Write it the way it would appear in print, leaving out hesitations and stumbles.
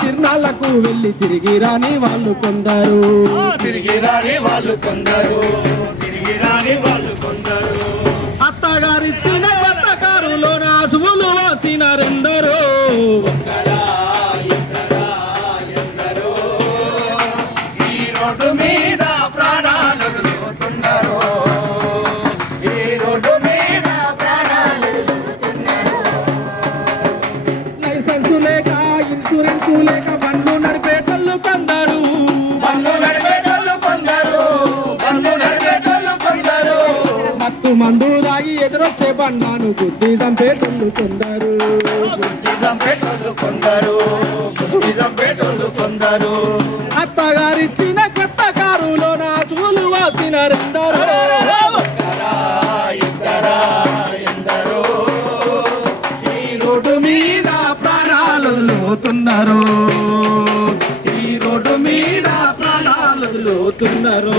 తిరునాళ్లకు వెళ్ళి తిరిగి రాని వాళ్ళు కొందరు, తిరిగి రాని వాళ్ళు కొందరు, తిరిగి రాని వాళ్ళు కొందరు. అత్తగారిచ్చిన కొత్త కారులోన అసువులు వాసినారెందరో, ఈ రోడ్డు మీద ప్రాణాలు వదులుతున్నారు, ఈ రోడ్డు మీద ప్రాణాలు వదులుతున్నారు. లైసెన్సు లేక ఇన్సూరెన్స్ లేక బండ్లు నడిపేటోళ్ళు కొందరు, బండ్లు నడిపేటోళ్ళు కొందరు, బండ్లు నడిపేటోళ్ళు కొందరు. మత్తు మందు దాగి ఎదురొచ్చే బండాను గుద్ది చంపేటోళ్ళు కొందరు, గుర్తి చంపేటోళ్ళు కొందరు, గుర్తి చంపేటోళ్ళు కొందరు. అత్తగారిచ్చిన కొత్త కారులోన అసువులు వాసినారెందరో, ఎందరా ఎందరో ఈ రోడ్డు మీద ప్రాణాలు వదులుతున్నారు, ఈ రోడ్డు మీద ప్రాణాలు వదులుతున్నారు.